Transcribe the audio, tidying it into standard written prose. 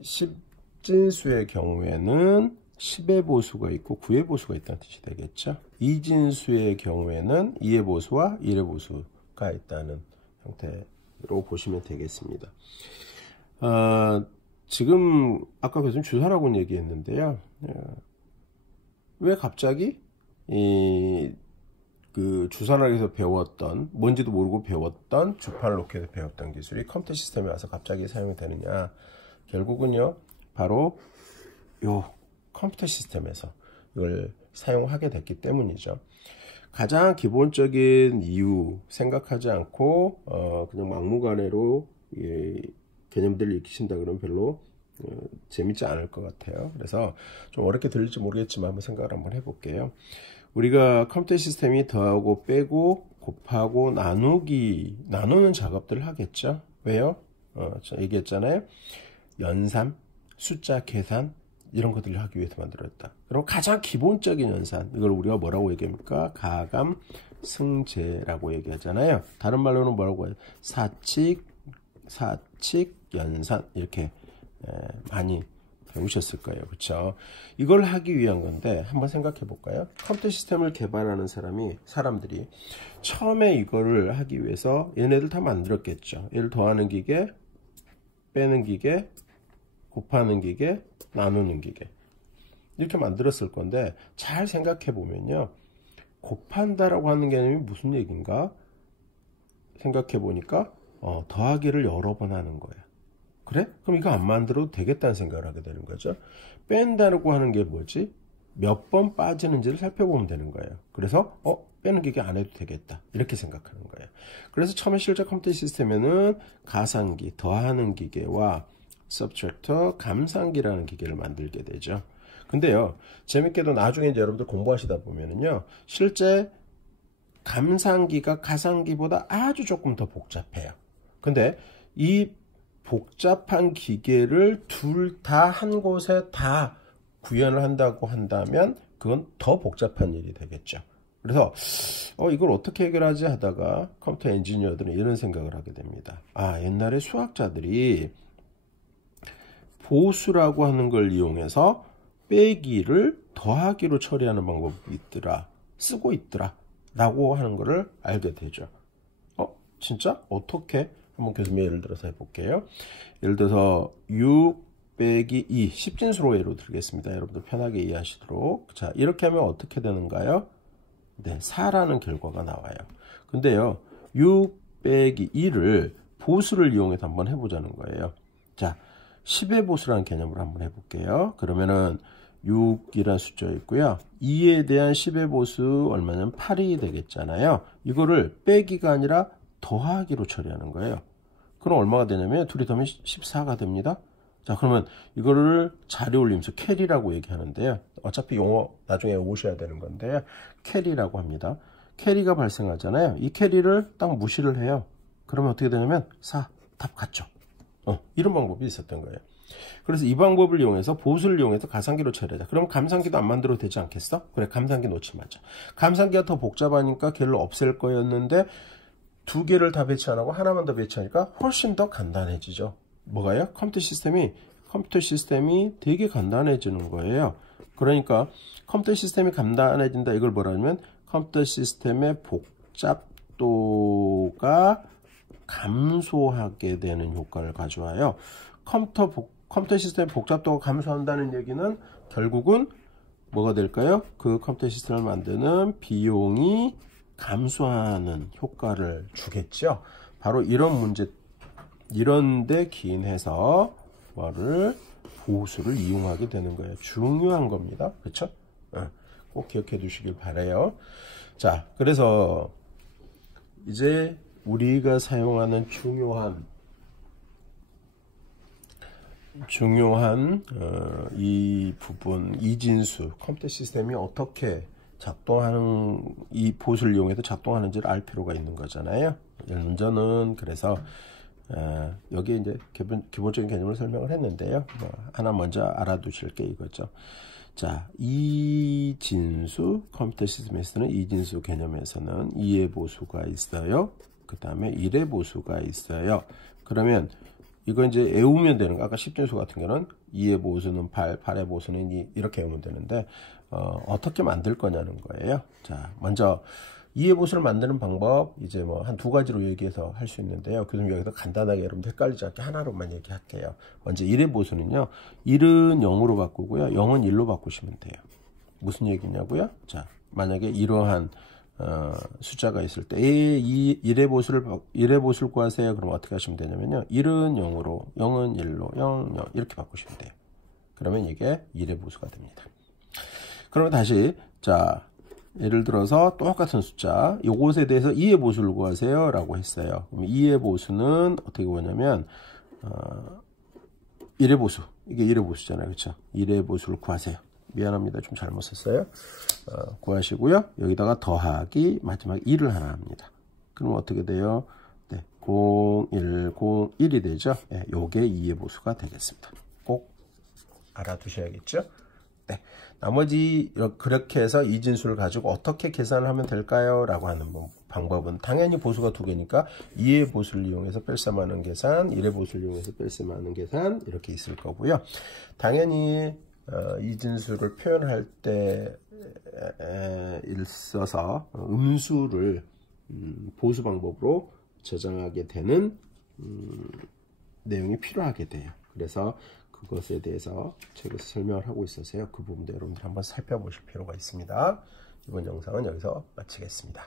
10진수의 경우에는 10의 보수가 있고 9의 보수가 있다는 뜻이 되겠죠. 2진수의 경우에는 2의 보수와 1의 보수가 있다는 형태로 보시면 되겠습니다. 지금 아까 교수님 주사라고 얘기했는데요. 왜 갑자기 그 주산학에서 배웠던, 뭔지도 모르고 배웠던 주파를 로켓에서 배웠던 기술이 컴퓨터 시스템에 와서 갑자기 사용이 되느냐? 결국은요, 바로 요 컴퓨터 시스템에서 이걸 사용하게 됐기 때문이죠. 가장 기본적인 이유 생각하지 않고 그냥 막무가내로 개념들을 익히신다 그러면 별로 재밌지 않을 것 같아요. 그래서 좀 어렵게 들릴지 모르겠지만 한번 생각을 한번 해볼게요. 우리가 컴퓨터 시스템이 더하고 빼고 곱하고 나누는 작업들을 하겠죠. 왜요? 저 얘기했잖아요. 연산, 숫자 계산 이런 것들을 하기 위해서 만들었다. 그럼 가장 기본적인 연산, 이걸 우리가 뭐라고 얘기합니까? 가감, 승제라고 얘기하잖아요. 다른 말로는 뭐라고 해요? 사칙, 연산 이렇게 많이 배우셨을 거예요. 그렇죠? 이걸 하기 위한 건데 한번 생각해 볼까요? 컴퓨터 시스템을 개발하는 사람들이 처음에 이거를 하기 위해서 얘네들 다 만들었겠죠. 얘를 더하는 기계, 빼는 기계, 곱하는 기계, 나누는 기계 이렇게 만들었을 건데 잘 생각해 보면요. 곱한다라고 하는 개념이 무슨 얘기인가? 생각해 보니까 더하기를 여러 번 하는 거예요. 그래? 그럼 이거 안 만들어도 되겠다는 생각을 하게 되는 거죠. 뺀다고 하는 게 뭐지? 몇 번 빠지는지를 살펴보면 되는 거예요. 그래서 빼는 기계 안 해도 되겠다 이렇게 생각하는 거예요. 그래서 처음에 실제 컴퓨터 시스템에는 가상기, 더하는 기계와 subtractor, 감상기라는 기계를 만들게 되죠. 근데요, 재밌게도 나중에 이제 여러분들 공부하시다 보면은요, 실제 감상기가 가상기보다 아주 조금 더 복잡해요. 근데 이 복잡한 기계를 둘 다 한 곳에 다 구현을 한다고 한다면 그건 더 복잡한 일이 되겠죠. 그래서 이걸 어떻게 해결하지 하다가 컴퓨터 엔지니어들은 이런 생각을 하게 됩니다. 옛날에 수학자들이 보수라고 하는 걸 이용해서 빼기를 더하기로 처리하는 방법이 있더라, 쓰고 있더라 라고 하는 거를 알게 되죠. 진짜? 어떻게? 한번 교수님 예를 들어서 해볼게요. 예를 들어서 6 빼기 2 10진수로 예로 들겠습니다. 여러분들 편하게 이해하시도록. 자, 이렇게 하면 어떻게 되는가요? 네, 4라는 결과가 나와요. 근데요, 6 빼기 2를 보수를 이용해서 한번 해보자는 거예요. 자, 10의 보수라는 개념으로 한번 해볼게요. 그러면은 6이라는 숫자 있고요. 2에 대한 10의 보수 얼마냐면 8이 되겠잖아요. 이거를 빼기가 아니라 더하기로 처리하는 거예요. 그럼 얼마가 되냐면 둘이 더하면 14가 됩니다. 자, 그러면 이거를 자리 올리면서 캐리라고 얘기하는데요. 어차피 용어 나중에 오셔야 되는 건데요. 캐리라고 합니다. 캐리가 발생하잖아요. 이 캐리를 딱 무시를 해요. 그러면 어떻게 되냐면 4, 답 같죠. 이런 방법이 있었던 거예요. 그래서 이 방법을 이용해서 보수를 이용해서 가상기로 처리하자. 그럼 감상기도 안 만들어도 되지 않겠어? 그래, 감상기 놓지 말자. 감상기가 더 복잡하니까 걔를 없앨 거였는데 두 개를 다 배치 안 하고 하나만 더 배치하니까 훨씬 더 간단해지죠. 뭐가요? 컴퓨터 시스템이 되게 간단해지는 거예요. 그러니까 컴퓨터 시스템이 간단해진다, 이걸 뭐라면 컴퓨터 시스템의 복잡도가 감소하게 되는 효과를 가져와요. 컴퓨터 시스템의 복잡도가 감소한다는 얘기는 결국은 뭐가 될까요? 그 컴퓨터 시스템을 만드는 비용이 감소하는 효과를 주겠죠. 바로 이런 데 기인해서 보수를 이용하게 되는 거예요. 중요한 겁니다. 그렇죠? 꼭 기억해 두시길 바라요. 자, 그래서 이제 우리가 사용하는 중요한 이 부분, 이진수, 컴퓨터 시스템이 어떻게 작동하는, 이 보수를 이용해서 작동하는지를 알 필요가 있는 거잖아요. 먼저는 그래서 여기에 이제 기본적인 개념을 설명을 했는데요. 하나 먼저 알아두실 게 이거죠. 자, 이진수, 컴퓨터 시스템에서는 이진수 개념에서는 2의 보수가 있어요. 그 다음에 1의 보수가 있어요. 그러면 이거 이제 외우면 되는 거. 아까 10진수 같은 경우는 2의 보수는 8, 8의 보수는 2 이렇게 외우면 되는데 어떻게 만들 거냐는 거예요. 자, 먼저 2의 보수를 만드는 방법 이제 뭐 한 두 가지로 얘기해서 할 수 있는데요. 그럼 여기서 간단하게 여러분들 헷갈리지 않게 하나로만 얘기할게요. 먼저 1의 보수는요. 1은 0으로 바꾸고요. 0은 1로 바꾸시면 돼요. 무슨 얘기냐고요? 자, 만약에 이러한 숫자가 있을 때 1의 보수를 구하세요. 그럼 어떻게 하시면 되냐면요. 1은 0으로, 0은 1로, 0, 0 이렇게 바꾸시면 돼요. 그러면 이게 1의 보수가 됩니다. 그러면 다시 자, 예를 들어서 똑같은 숫자 요것에 대해서 2의 보수를 구하세요 라고 했어요. 그럼 2의 보수는 어떻게 구하냐면 1의 보수, 이게 1의 보수잖아요. 그렇죠? 1의 보수를 구하세요. 미안합니다. 좀 잘못 썼어요. 구하시고요. 여기다가 더하기 마지막 1을 하나 합니다. 그럼 어떻게 돼요? 네, 0, 1, 0, 1이 되죠. 네, 요게 2의 보수가 되겠습니다. 꼭 알아두셔야겠죠? 네, 나머지 그렇게 해서 이진수를 가지고 어떻게 계산을 하면 될까요? 라고 하는 방법은 당연히 보수가 두 개니까 2의 보수를 이용해서 뺄셈하는 계산, 1의 보수를 이용해서 뺄셈하는 계산 이렇게 있을 거고요. 당연히 이진수를 표현할 때 있어서 음수를 보수 방법으로 저장하게 되는 내용이 필요하게 돼요. 그래서 그것에 대해서 책에서 설명을 하고 있어서요. 그 부분도 여러분들 한번 살펴보실 필요가 있습니다. 이번 영상은 여기서 마치겠습니다.